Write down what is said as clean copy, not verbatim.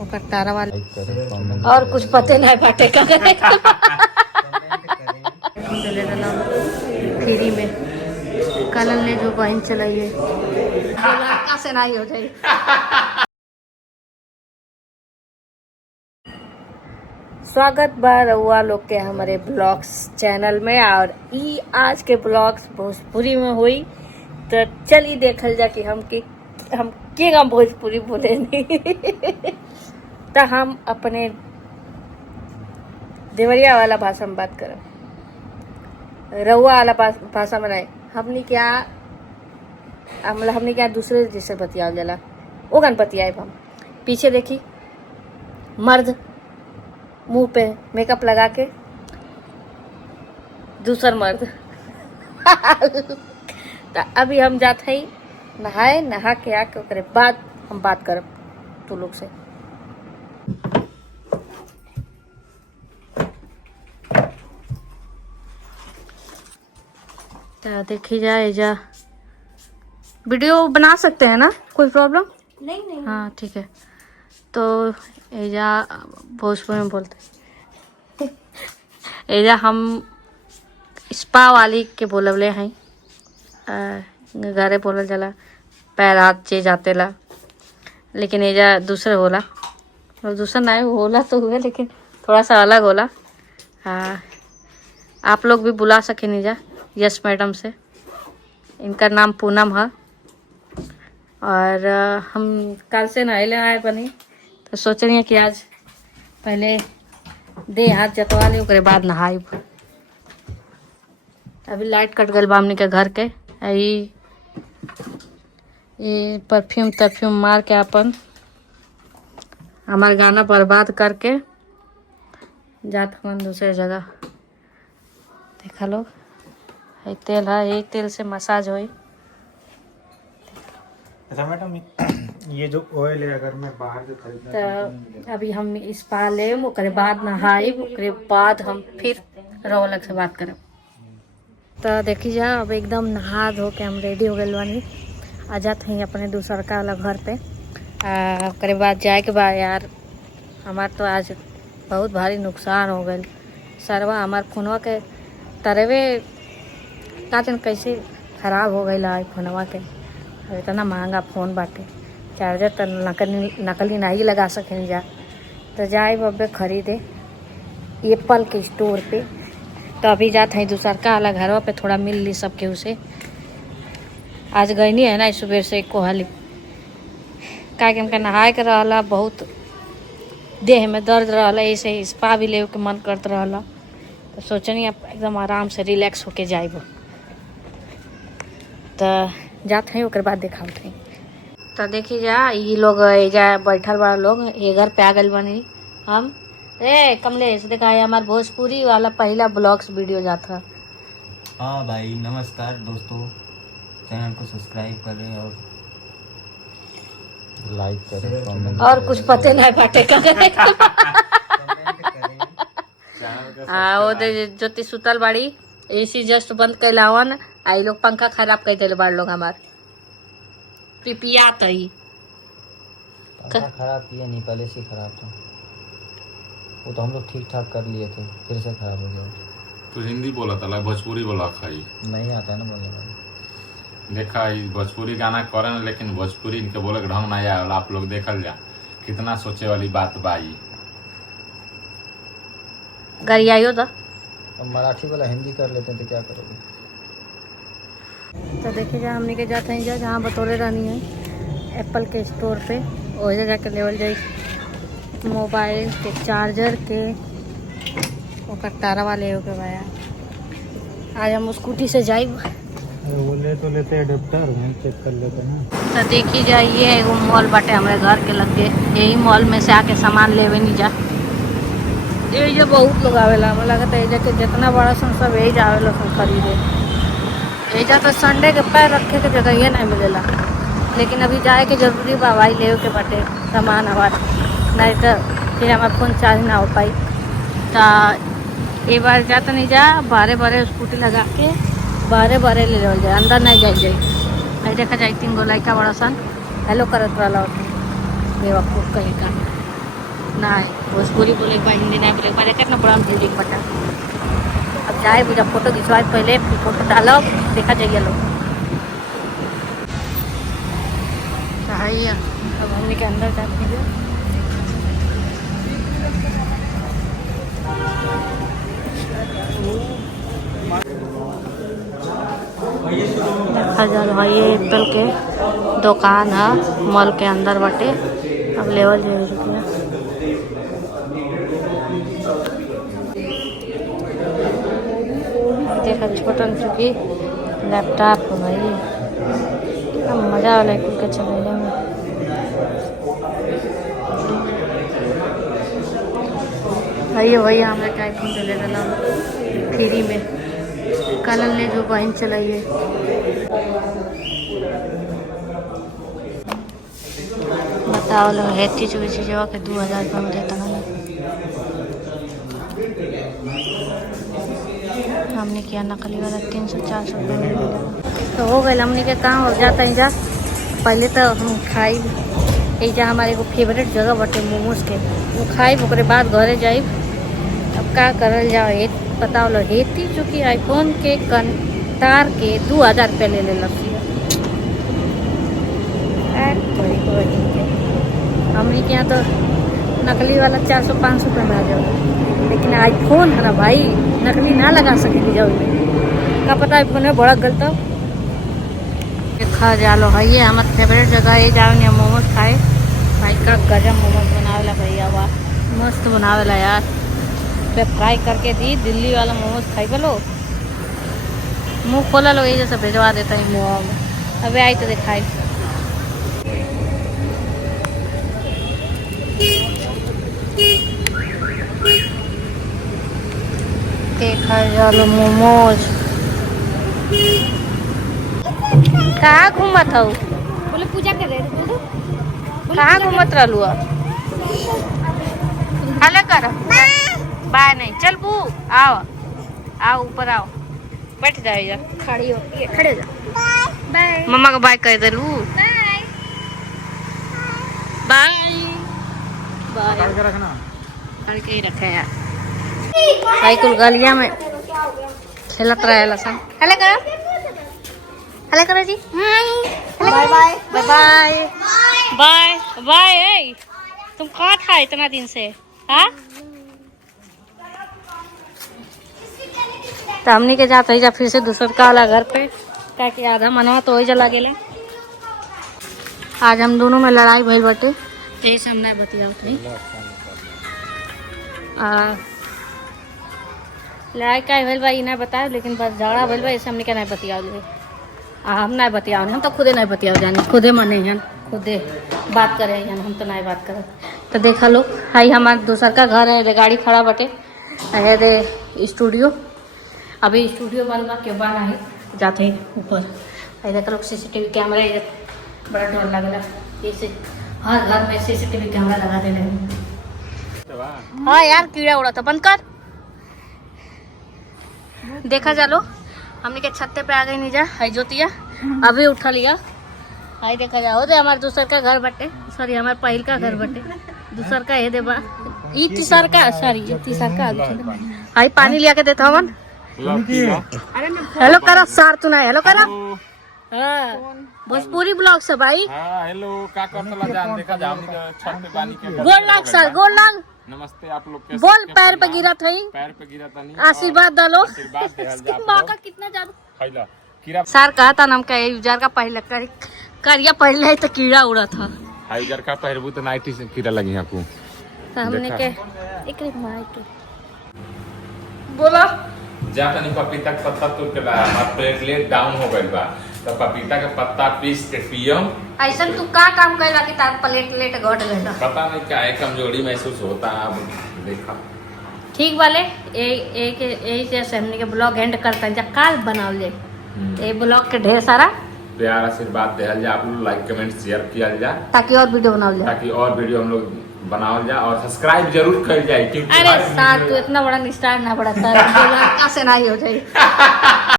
तारा वाले और कुछ पते नहीं बाटे का चले फ्री में कल ने जो बहन चलाइए से नहीं हो जाए। स्वागत बा रउआ लोग के हमारे ब्लॉग्स चैनल में और आज के ब्लॉग्स भोजपुरी में हुई तो चलिए देखल जा कि हम के भोजपुरी बोले नहीं तो हम अपने देवरिया वाला भाषा में बात करब, रउआ वाला भाषा में नहीं। हमने क्या दूसरे जैसे बतियाल जाला वो गणपति आए हम पीछे देखी मर्द मुंह पे मेकअप लगा के दूसर मर्द तो अभी हम जाते हैं नहाए, नहा के आके ओकरे बाद हम बात करब तू लोग से। तो देखी जाए जा वीडियो बना सकते हैं ना, कोई प्रॉब्लम नहीं। हाँ ठीक है। तो एजा भोजपुरी में बोलते एजा हम स्पा वाली के बोलवले हैं, घरे बोलल जाला पैर हाथ चे जाते ला, लेकिन एजा दूसरे होला और दूसरा नहीं होला तो हुए लेकिन थोड़ा सा अलग होला। आप लोग भी बुला सके नहीं जा यस मैडम से, इनका नाम पूनम है। और हम कल से नहले आए बनी तो सोच रही हैं कि आज पहले दे हाथ जतवा ले उसके बाद नहाई। अभी लाइट कट गल बामनी के घर के ये परफ्यूम मार के अपन हमार गाना बर्बाद करके जात हम दूसरे जगह। देखा लोग तेल है, एक तेल से मसाज होई। अच्छा मैडम ये जो ऑयल है अगर मैं बाहर से खरीदना तो अभी हम स्पा ले ओकरे बाद नहाई, ओकरे बाद हम फिर रोलक से बात करब। तो देखी जा अब एकदम नहा धो के हम रेडी हो गए बानी, आ जाते हैं अपने दूसर का वाला घर पे। ओकरे बाद जाए के बाद यार हमार तो आज बहुत भारी नुकसान हो गए। सरवा हमार फोनवा के तरवे काचन कैसे खराब हो गई है फोनवा के, इतना महंगा फ़ोन बाटे, चार्जर तो नकली नहीं लगा सकें जा। तो जाए बब्बे खरीदे एप्पल के स्टोर पे। तो अभी जाते हैं दूसर का अलग घरवा पे, थोड़ा मिल ली सबके उसे। आज गई नहीं है ना सुबह से एको हाली का कि हमका नहाए के रहला, बहुत देह में दर्द रहला, ऐसे स्पा भी ले के मन करत रहला। तो सोचनी एकदम आराम से रिलैक्स होके जाइब। तो जाते हैं ओकर बाद दिखाते हैं। तो देखी जा ये लोग जा बैठल बा लोग, ये घर पे आ गए बनी हम। कमलेश देखा है हमारे भोजपुरी वाला पहला ब्लॉग्स वीडियो जाता। हाँ भाई नमस्कार दोस्तों, चैनल को सब्सक्राइब करें और लाइक करें और कुछ पते नहीं बाटे का वो ज्योति सुतल बाड़ी, एसी जस्ट बंद कैलावन, आई लोग पंखा खराब कर दिले बाड़ लोग हमार पिपिया तई खराब किया नहीं, पहले से खराब था वो तो हम लोग ठीक ठाक कर लिए थे, फिर से खराब हो गया। तो हिंदी बोला था भोजपुरी बोला खाई नहीं आता है ना बोलने। देखा भोजपुरी गाना करे ना, लेकिन भोजपुरी इनके बोले ढंग नहीं आया। आप लोग देखल जा कितना सोचे वाली बात बाई। गरियायो था अब मराठी वाला हिंदी कर लेते हैं तो क्या करोगे। तो देखिए जा हमने के जाते हैं जहाँ बतौले रहनी है एप्पल के स्टोर पे, वही जाकर लेवल जाए मोबाइल के चार्जर के ओकर तारा वाले हो के भाया। आज हम स्कूटी से जाए वो ले तो लेते एडेप्टर हम चेक कर लेते हैं। तो देखी जाइए एगो मॉल बाटे हमारे घर के लगे, यही मॉल में से आके सामान लेवे नहीं जा। ये बहुत लोग आवेला, हमें लगता है के जितना बड़ा सन सब यही जावेला सन खरीदे। एजा तो संडे के पैर रखे के जगह ये नहीं मिलेला, लेकिन अभी जाए के जरूरी बा, भाई ले के बटे सामान हमार, नहीं तो फिर हमारा फोन चार्ज ना हो पाई। तो ये बार जाता नहीं जा, बारे स्कूटी लगा के बारे ले लो जाए, अंदर नहीं जाए। नहीं देखा जाए 3 गो लड़का बड़ा सन हेलो करत रहा बेवकूफ़ कहीं का। नहीं भोजपुरी बोले एक बार हिंदी नहीं बोले एक बार एक ना बड़ा बिल्डिंग बटा। अब जाए पूजा फोटो खिंचवाए पहले फिर फोटो डालो देखा जाइए लोग। चाहिए अब हमने के अंदर जाते हैं। भाई ये एप्पल के दुकान है मॉल के अंदर बटे। अब लेवल जो रुपया देखा छोटन चुकी लैपटॉप हो भाई मजा वाला के चले में। भैया हमें क्या आईफोन ले देना फ्री में कल ले जो बहन चलाइए। बताओ लोग हेती चुकी चीज़ों के 2000 रुपये में देता नहीं। हमने किया नकली वाला 300-400 रुपये में मिला तो हो गए। हमने के कहाँ हो जाता है जा पहले तो हम खाई जा हमारे को फेवरेट जगह बटे मोमोज के वो खाई ओकरे बाद घरे जाए। अब का करल जाओ बताओ लो हेती चुकी आईफोन के तार के 2000 रुपये ले लसी। हमने के यहाँ तो नकली वाला 400-500 रुपये में आ जाओ लेकिन आईफोन है ना भाई नकली ना लगा सकेगी जाओ क्या पता आईफोन में बड़ा गलत खा जा लो है ये हमारे फेवरेट जगह है जाओ नहीं मोमोज खाए भाई का गजब मोमोज बनावेला भैया वाह मस्त बनावेला यार। पे फ्राई करके दी दिल्ली वाला मोमोज खाई बोलो मुँह खोला लो ये जैसे भिजवा देता है मुँह में। अबे आई तो दिखाई देखा चलो मोमोज कहाँ घूमत हो बोले पूजा कर रहे थे कहाँ घूमत रहलू हेलो कर बाय नहीं चल बू आओ आओ ऊपर आओ बैठ जाए जा खड़ी हो खड़े हो जा बाय मम्मा को बाय कर दे लू बाय बाय बाय रखना करके ही रखे यार भाई कुल गलिया में खेलत रहे सन। हेलो करो जी bye bye bye bye bye bye. तुम कहाँ था इतना दिन से हाँ तो हमनी के जाते ही जा फिर से दूसर का वाला घर पे क्या कि आधा मनवा तो वही जला गेले। आज हम दोनों में लड़ाई भइल बटे यही से हम नहीं बतियावत नहीं। लड़ाई का भइल बा ई नहीं बताए लेकिन बस झगड़ा भइल बा ऐसे हमने के नहीं बतियाव ले। हम नहीं बतियाव हम तो खुदे नहीं बतियाव जानी खुदे मन नहीं खुदे बात करे हम तो नहीं बात करे। तो देखा लो हाई हमारे दूसर का घर है गाड़ी खड़ा बटे है दे स्टूडियो अभी स्टूडियो बनवा के बना है जाते हैं ऊपर। देखा लोग CCTV कैमरा बड़ा डर लगेगा जैसे हर घर में CCTV कैमरा लगा दे रहे। हाँ यार कीड़ा उड़ा था बंद कर। देखा चलो हमने के छत्ते पे आ गई नीचा हाई जोतिया अभी उठा लिया हाई देखा जाओ दे हमारे दूसर का घर बटे सॉरी हमारे पहिल का घर बटे दूसर का ये देबा ई तीसर का सॉरी ये तीसर का हाई पानी लिया के देता हूँ। हेलो करो सार तू ना हेलो करो हाँ भोजपुरी ब्लॉग से भाई हेलो का करतला जान देखा जाओ छत पे पानी के गोल लाग सर गोल लाग नमस्ते आप लोग कैसे बोल पैर पे गिरा था पैर पे गिरा था नहीं आशीर्वाद डालो आशीर्वाद दे जा माँ का कितना ज्यादा खैला कीड़ा सर कहा था नाम क्या यूजर का पहले करिया पहले ही तो कीड़ा उड़ा था हाइजर का पहरबू तो नाइटी से कीड़ा लगी आपको तो हमने के एक बोला जाता नहीं पपीता का पत्ता तोड़ के लाया हमारा प्लेटलेट डाउन हो गई बा तो पपीता का पत्ता पीस के पियम ऐसा तू का काम कैला कि तार प्लेट घट गया पता नहीं क्या है कमजोरी महसूस होता है अब देखा ठीक वाले एक जैसे हमने के ब्लॉग एंड करता है जब काल बनाओ ले ये ब्लॉग के ढेर सारा प्यार आशीर्वाद दिया जाए आप लोग लाइक कमेंट शेयर किया जाए ताकि और वीडियो बनाओ जाए ताकि और वीडियो हम लोग बनाओ जाए और सब्सक्राइब जरूर कर जाए क्योंकि अरे साथ तू इतना बड़ा निस्तार ना पड़ा था से नहीं हो जाए